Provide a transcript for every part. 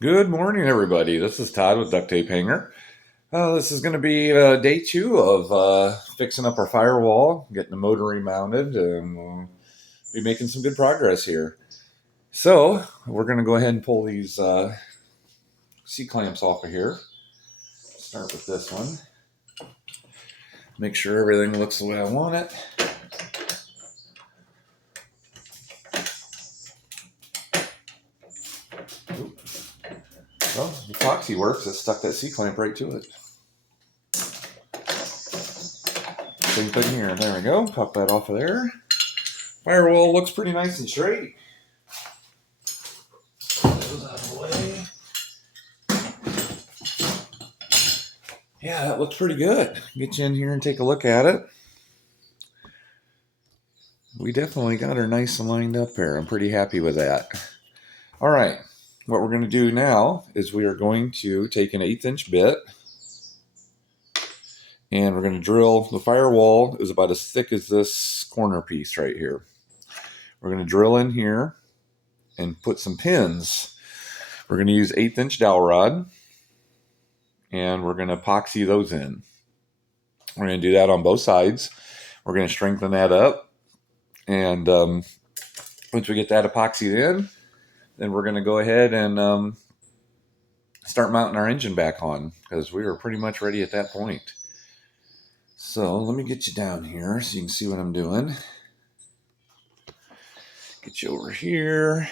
Good morning, everybody. This is Todd with Duct Tape Hanger. This is going to be day two of fixing up our firewall, getting the motor remounted, and we'll be making some good progress here. So, we're going to go ahead and pull these C-clamps off of here. Start with this one. Make sure everything looks the way I want it. Well, the epoxy works. It stuck that C-clamp right to it. Same thing here. There we go. Pop that off of there. Firewall looks pretty nice and straight. Those out of the way. Yeah, that looks pretty good. Get you in here and take a look at it. We definitely got her nice and lined up here. I'm pretty happy with that. All right, what we're going to do now is we are going to take an 1/8" bit and we're going to drill. The firewall is about as thick as this corner piece right here. We're going to drill in here and put some pins. We're going to use 1/8" dowel rod and we're going to epoxy those in. We're going to do that on both sides. We're going to strengthen that up, and once we get that epoxied in, then we're going to go ahead and start mounting our engine back on, because we were pretty much ready at that point. So let me get you down here so you can see what I'm doing. Get you over here.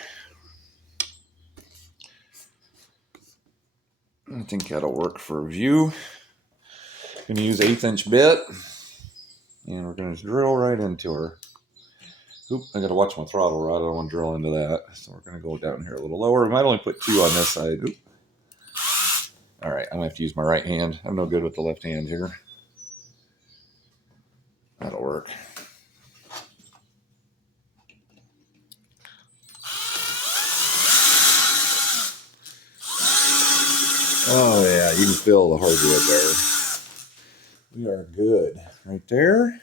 I think that'll work for a view. I'm going to use 1/8" bit, and we're going to drill right into her. Oop, I got to watch my throttle rod. I don't want to drill into that. So we're going to go down here a little lower. We might only put 2 on this side. Oop. All right, I'm going to have to use my right hand. I'm no good with the left hand here. That'll work. Oh yeah, you can feel the hardwood there. We are good right there.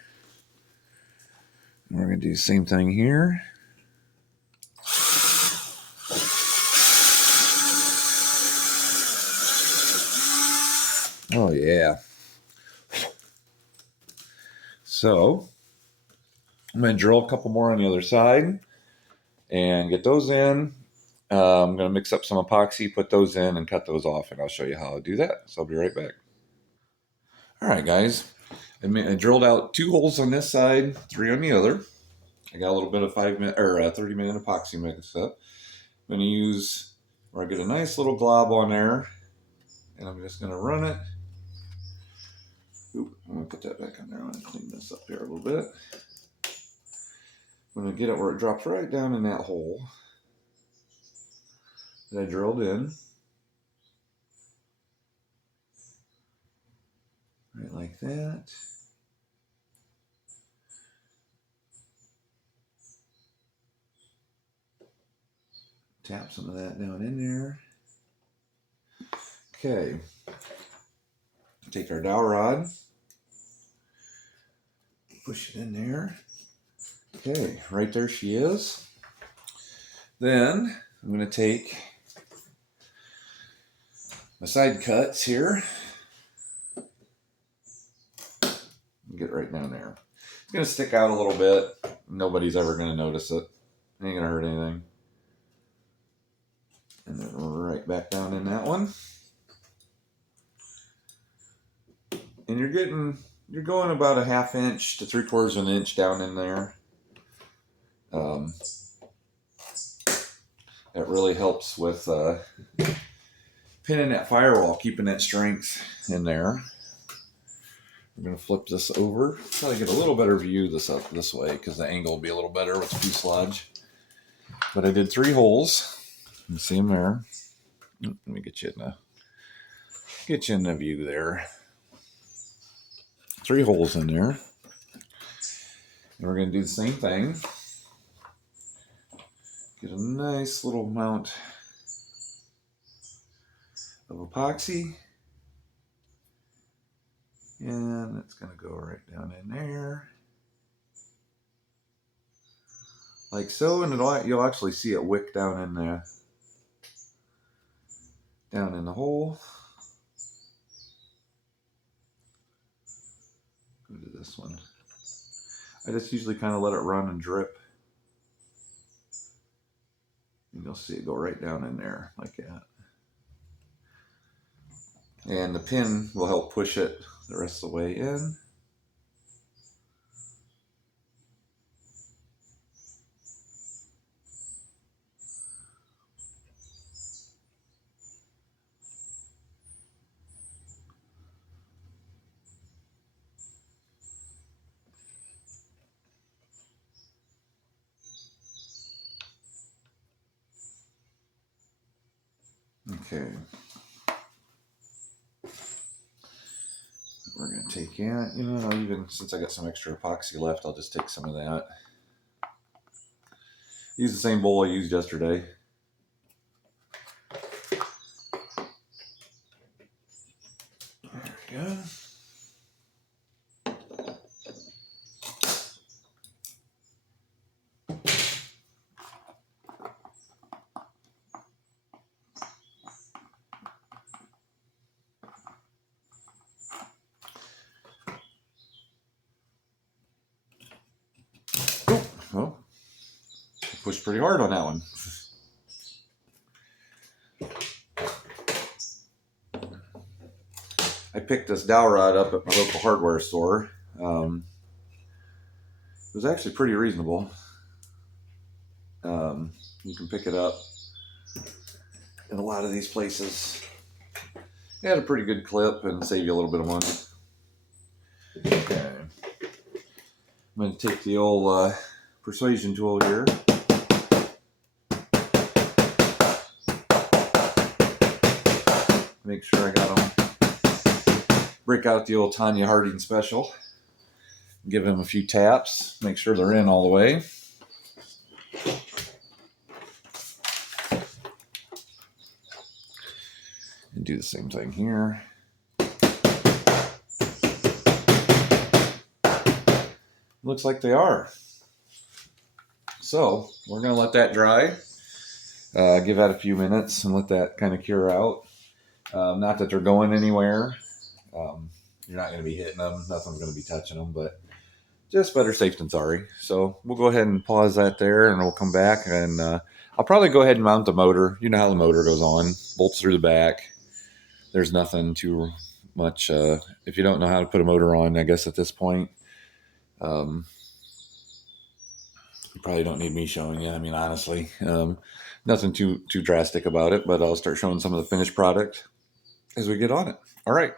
And we're going to do the same thing here. Oh yeah. So I'm going to drill a couple more on the other side and get those in. I'm going to mix up some epoxy, put those in, and cut those off, and I'll show you how to do that. So I'll be right back. All right, guys. I drilled out 2 holes on this side, 3 on the other. I got a little bit of 5-minute or 30-minute epoxy mix up. I'm going to use where I get a nice little glob on there, and I'm just going to run it. Oop, I'm going to put that back on there. I'm going to clean this up here a little bit. I'm going to get it where it drops right down in that hole that I drilled in. Right like that. Tap some of that down in there. Okay. Take our dowel rod. Push it in there. Okay, right there she is. Then I'm going to take my side cuts here. Get right down there. It's going to stick out a little bit. Nobody's ever going to notice it. It ain't going to hurt anything. And then right back down in that one. And you're going about a 1/2 inch to 3/4 of an inch down in there. That really helps with pinning that firewall, keeping that strength in there. I'm going to flip this over. Try to get a little better view this way, because the angle will be a little better with the fuselage. But I did 3 holes. You see them there. Let me get you in the view there. 3 holes in there. And we're going to do the same thing. Get a nice little amount of epoxy. And it's going to go right down in there. Like so, and you'll actually see it wick down in there. down in the hole. Go to this one. I just usually kind of let it run and drip. And you'll see it go right down in there like that. And the pin will help push it the rest of the way in. Okay. We're going to take in, you know, even since I got some extra epoxy left, I'll just take some of that. Use the same bowl I used yesterday. There we go. Well, pushed pretty hard on that one. I picked this dowel rod up at my local hardware store. It was actually pretty reasonable. You can pick it up in a lot of these places. It had a pretty good clip and save you a little bit of money. Okay. I'm going to take the old persuasion tool here. Make sure I got them. Break out the old Tanya Harding special. Give them a few taps. Make sure they're in all the way. And do the same thing here. Looks like they are. So we're going to let that dry. Give that a few minutes and let that kind of cure out. Not that they're going anywhere. You're not going to be hitting them. Nothing's going to be touching them, but just better safe than sorry. So we'll go ahead and pause that there, and we'll come back, and I'll probably go ahead and mount the motor. You know how the motor goes on. Bolts through the back. There's nothing too much. If you don't know how to put a motor on, I guess at this point, you probably don't need me showing you. I mean, honestly, nothing too drastic about it, but I'll start showing some of the finished product as we get on it. All right.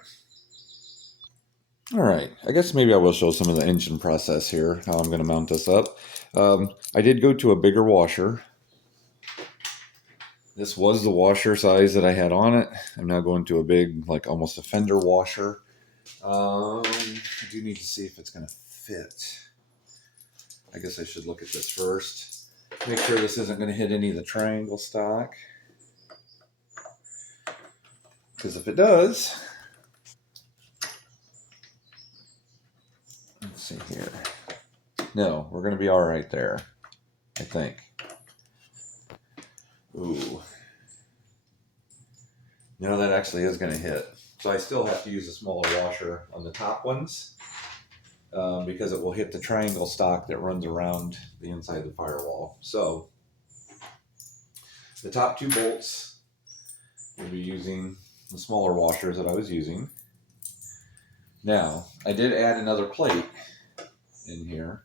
All right, I guess maybe I will show some of the engine process here, how I'm going to mount this up. I did go to a bigger washer. This was the washer size that I had on it. I'm now going to a big, like almost a fender washer. I do need to see if it's going to fit. I guess I should look at this first. Make sure this isn't going to hit any of the triangle stock. Because if it does, let's see here. No, we're going to be all right there, I think. Ooh. No, that actually is going to hit. So I still have to use a smaller washer on the top ones because it will hit the triangle stock that runs around the inside of the firewall. So the top two bolts, we'll be using the smaller washers that I was using. Now, I did add another plate in here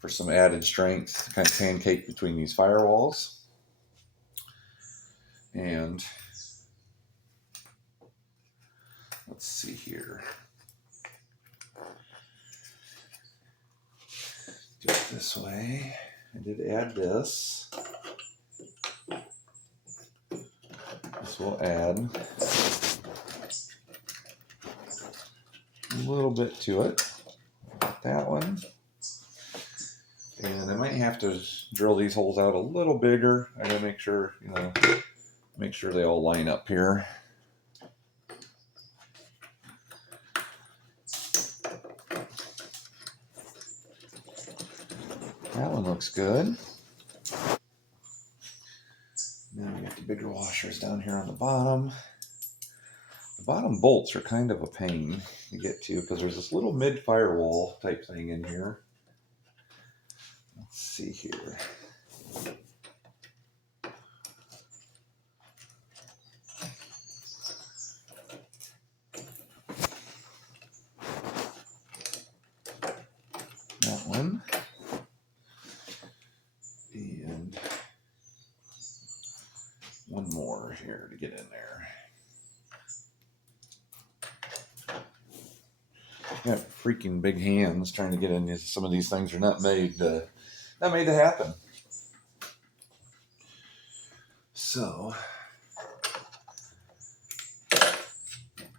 for some added strength, kind of pancake between these firewalls. And let's see here. Do it this way. I did add this. This will add a little bit to it. That one. And I might have to drill these holes out a little bigger. I gotta make sure, make sure they all line up here. That one looks good. Now we have to bigger washers down here on the bottom. The bottom bolts are kind of a pain to get to because there's this little mid firewall type thing in here. Let's see here. That one. And one more here to get in there. I got freaking big hands trying to get in. Some of these things are not made to happen. So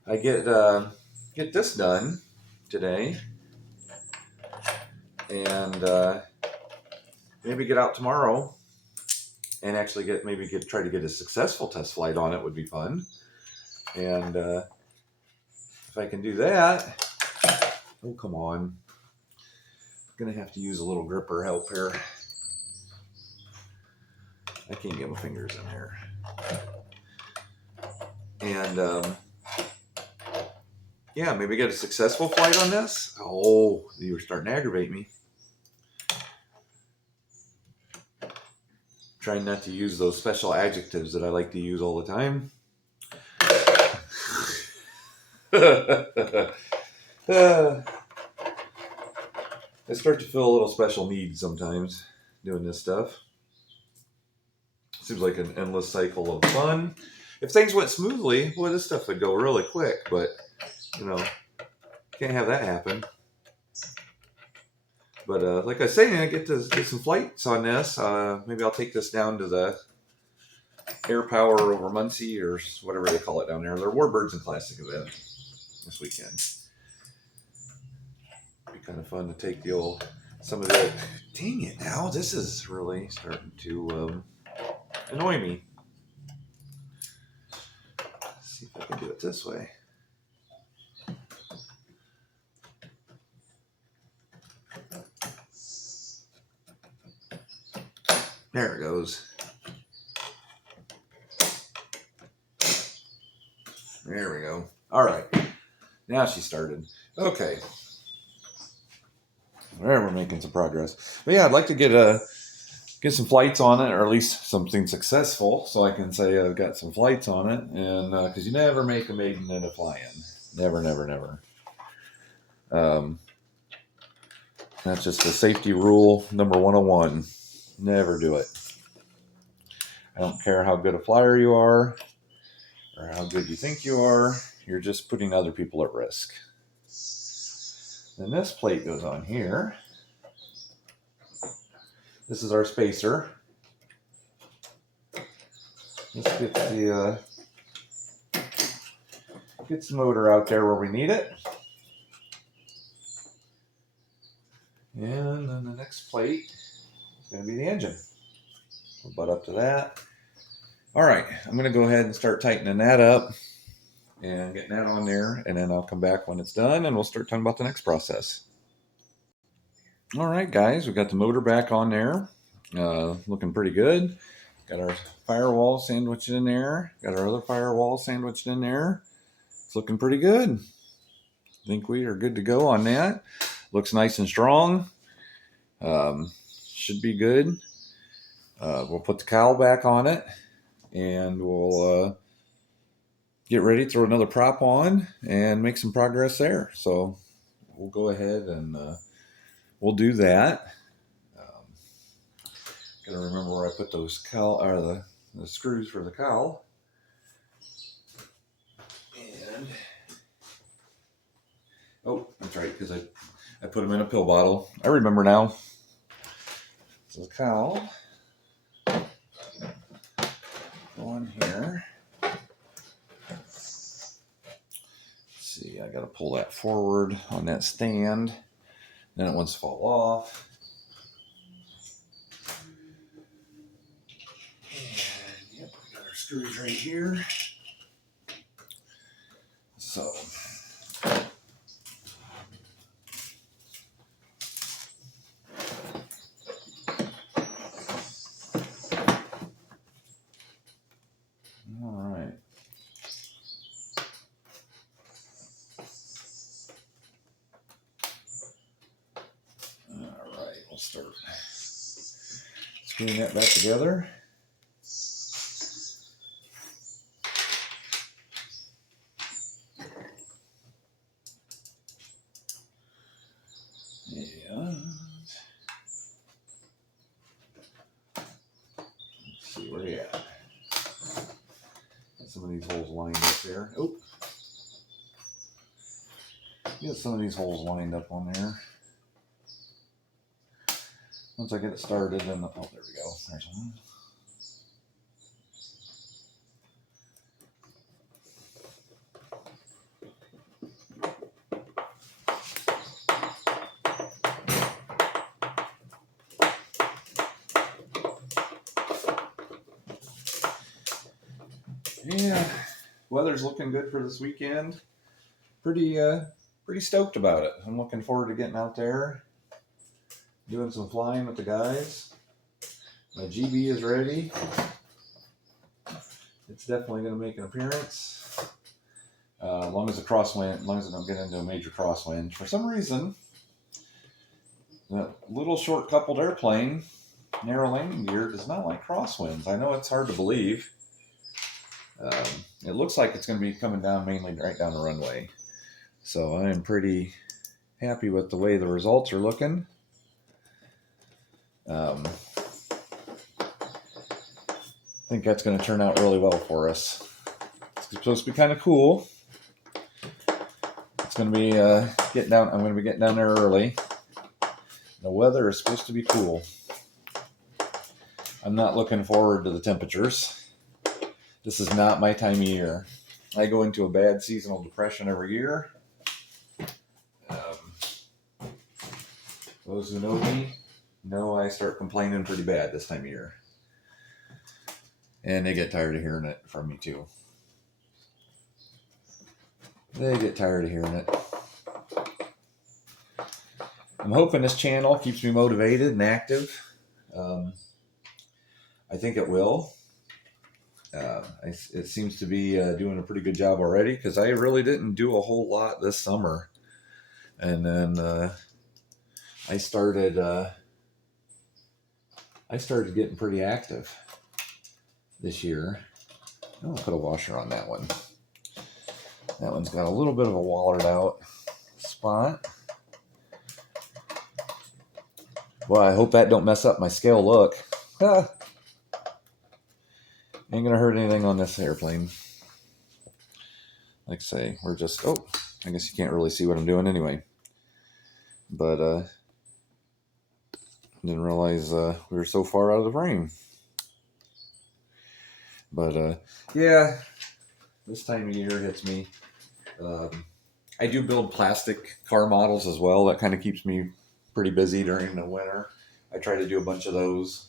I get this done today, and maybe get out tomorrow and actually try to get a successful test flight on it would be fun. And if I can do that, oh come on, I'm gonna have to use a little gripper help here. I can't get my fingers in there. And yeah, maybe get a successful flight on this. Oh, you were starting to aggravate me. Trying not to use those special adjectives that I like to use all the time. I start to feel a little special needs sometimes doing this stuff. Seems like an endless cycle of fun. If things went smoothly, well, this stuff would go really quick, but you know, can't have that happen. But like I was saying, I get to get some flights on this. Maybe I'll take this down to the Air Power over Muncie or whatever they call it down there. Their Warbirds and Classic event this weekend. Be kind of fun to take some of the. Dang it! Now this is really starting to annoy me. Let's see if I can do it this way. There it goes. There we go. All right. Now she started. Okay. There, we're making some progress. But yeah, I'd like to get some flights on it, or at least something successful, so I can say I've got some flights on it. And because you never make a maiden in a fly-in. Never, never, never. That's just a safety rule number 101. Never do it. I don't care how good a flyer you are or how good you think you are. You're just putting other people at risk. Then this plate goes on here. This is our spacer. Let's get the motor out there where we need it. And then the next plate is going to be the engine. We'll butt up to that. All right, I'm going to go ahead and start tightening that up and getting that on there, and then I'll come back when it's done and we'll start talking about the next process. All right, guys, we've got the motor back on there, looking pretty good. Got our firewall sandwiched in there. Got our other firewall sandwiched in there. It's looking pretty good. I think we are good to go on that. Looks nice and strong. Should be good. We'll put the cowl back on it, and we'll get ready to throw another prop on and make some progress there. So we'll go ahead and we'll do that. Gotta remember where I put those cowl or the screws for the cowl. And oh, that's right, because I put them in a pill bottle. I remember now. So the cowl on here. Let's see, I gotta pull that forward on that stand. Then it wants to fall off. And yep, we got our screws right here. So All right. All right, we'll start screwing that back together. Yeah. Let's see where you at. Got some of these holes lined up there. Oh. Get some of these holes lined up on there. Once I get it started, then oh, there we go. There's one. Yeah, weather's looking good for this weekend. Pretty stoked about it. I'm looking forward to getting out there, doing some flying with the guys. My GB is ready. It's definitely going to make an appearance. As long as the crosswind, as long as I don't get into a major crosswind. For some reason, that little short coupled airplane, narrow landing gear, does not like crosswinds. I know it's hard to believe. It looks like it's going to be coming down mainly right down the runway. So I am pretty happy with the way the results are looking. I think that's going to turn out really well for us. It's supposed to be kind of cool. It's going to be getting down. I'm going to be getting down there early. The weather is supposed to be cool. I'm not looking forward to the temperatures. This is not my time of year. I go into a bad seasonal depression every year. Those who know me know I start complaining pretty bad this time of year. And they get tired of hearing it from me too. They get tired of hearing it. I'm hoping this channel keeps me motivated and active. I think it will. It seems to be doing a pretty good job already because I really didn't do a whole lot this summer. And then I started getting pretty active this year. I'll put a washer on that one. That one's got a little bit of a wallered out spot. Well, I hope that don't mess up my scale look. Ain't gonna hurt anything on this airplane. Like I say, we're just, oh, I guess you can't really see what I'm doing anyway. But didn't realize we were so far out of the frame. But yeah, this time of year hits me. I do build plastic car models as well. That kind of keeps me pretty busy during the winter. I try to do a bunch of those.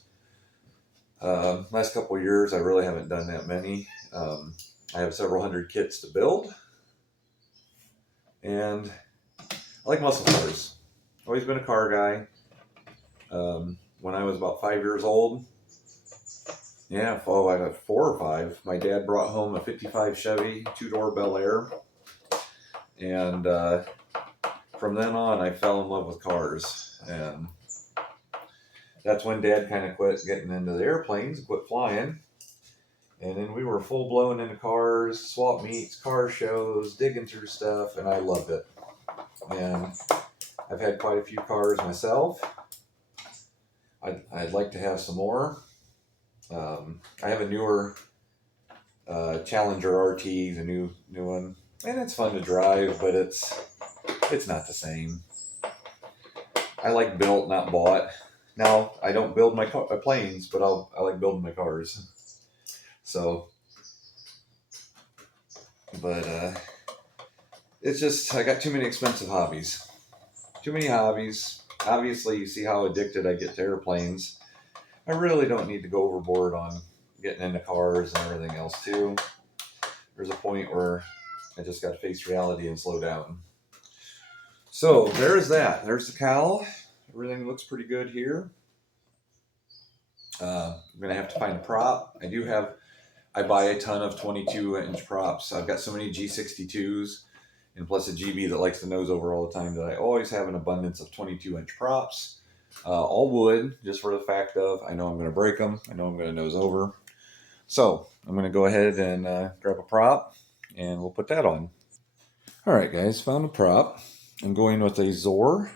Last couple of years, I really haven't done that many. I have several hundred kits to build. And I like muscle cars. Always been a car guy. When I was about 5 years old, I got 4 or 5. My dad brought home a 55 Chevy 2-door Bel Air. And from then on, I fell in love with cars. And that's when Dad kind of quit getting into the airplanes, quit flying. And then we were full blown into cars, swap meets, car shows, digging through stuff, and I loved it. And I've had quite a few cars myself. I'd like to have some more. I have a newer Challenger RT, the new one, and it's fun to drive, but it's not the same. I like built, not bought. Now I don't build my planes, but I like building my cars. So, but it's just I got too many expensive hobbies. Too many hobbies. Obviously, you see how addicted I get to airplanes. I really don't need to go overboard on getting into cars and everything else too. There's a point where I just got to face reality and slow down. So there's that. There's the cowl. Everything looks pretty good here. I'm gonna have to find a prop. I buy a ton of 22-inch props. I've got so many G62s and plus a GB that likes to nose over all the time that I always have an abundance of 22-inch props. All wood, just for the fact of I know I'm going to break them. I know I'm going to nose over. So I'm going to go ahead and grab a prop and we'll put that on. All right, guys, found a prop. I'm going with a Zor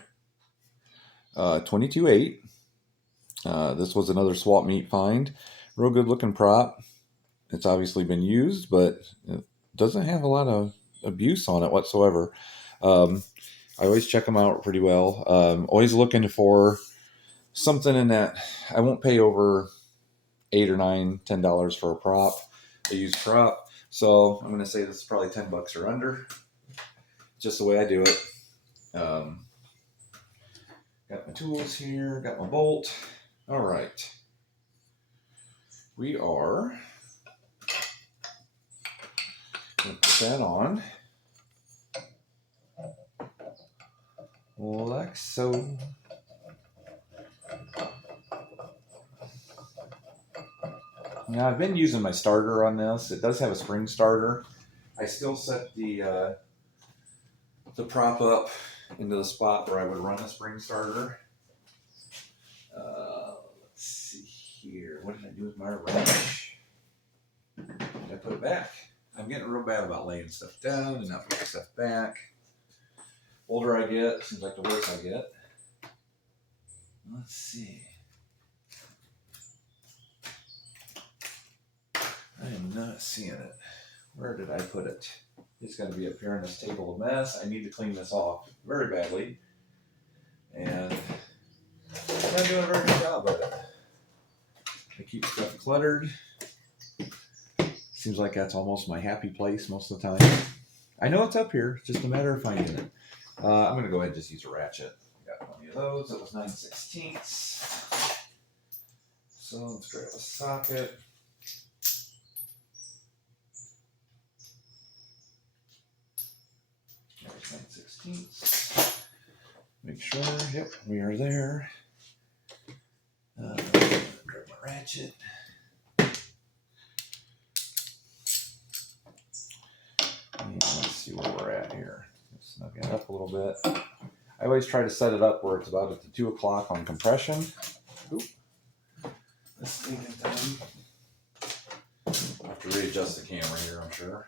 22.8. This was another swap meet find. Real good looking prop. It's obviously been used, but it doesn't have a lot of abuse on it whatsoever. I always check them out pretty well. Always looking for something in that I won't pay over $8 or $9, $10 for a prop, a used prop. So I'm going to say this is probably $10 or under. Just the way I do it. Got my tools here, got my bolt. All right. We are going to put that on. Like so. Now I've been using my starter on this. It does have a spring starter. I still set the prop up into the spot where I would run a spring starter. Let's see here. What did I do with my wrench? Did I put it back? I'm getting real bad about laying stuff down and not putting stuff back. Older I get, seems like the worse I get. Let's see. I am not seeing it. Where did I put it? It's going to be up here in this table of mess. I need to clean this off very badly. And I'm not doing a very good job of it. I keep stuff cluttered. Seems like that's almost my happy place most of the time. I know it's up here. It's just a matter of finding it. I'm going to go ahead and just use a ratchet. Got plenty of those. That was 9/16. So let's grab a socket. There's 9/16. Make sure, yep, we are there. Grab my ratchet. And let's see where we're at here. Snug it up a little bit. I always try to set it up where it's about at the 2 o'clock on compression. Oop. This thing is done. I'll have to readjust the camera here, I'm sure.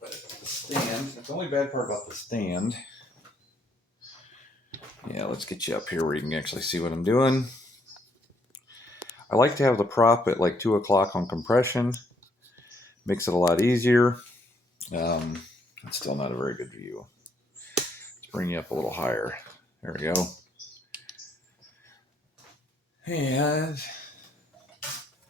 But the stand, the only bad part about the stand. Yeah, let's get you up here where you can actually see what I'm doing. I like to have the prop at like 2 o'clock on compression. Makes it a lot easier. It's still not a very good view. Let's bring you up a little higher. There we go. And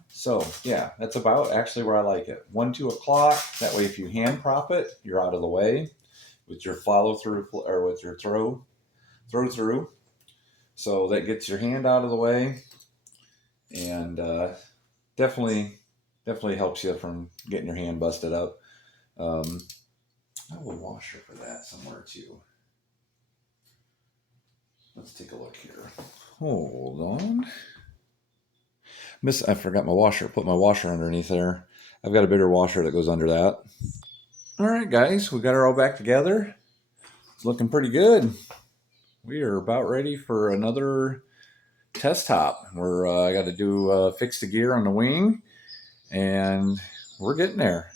so, yeah, that's about actually where I like it. 1, 2 o'clock. That way, if you hand prop it, you're out of the way with your follow through or with your throw through. So that gets your hand out of the way, and definitely helps you from getting your hand busted up. I have a washer for that somewhere too. Let's take a look here. Hold on. I forgot my washer. Put my washer underneath there. I've got a bigger washer that goes under that. All right, guys, we got her all back together. It's looking pretty good. We are about ready for another test hop where I got to do fix the gear on the wing, and we're getting there.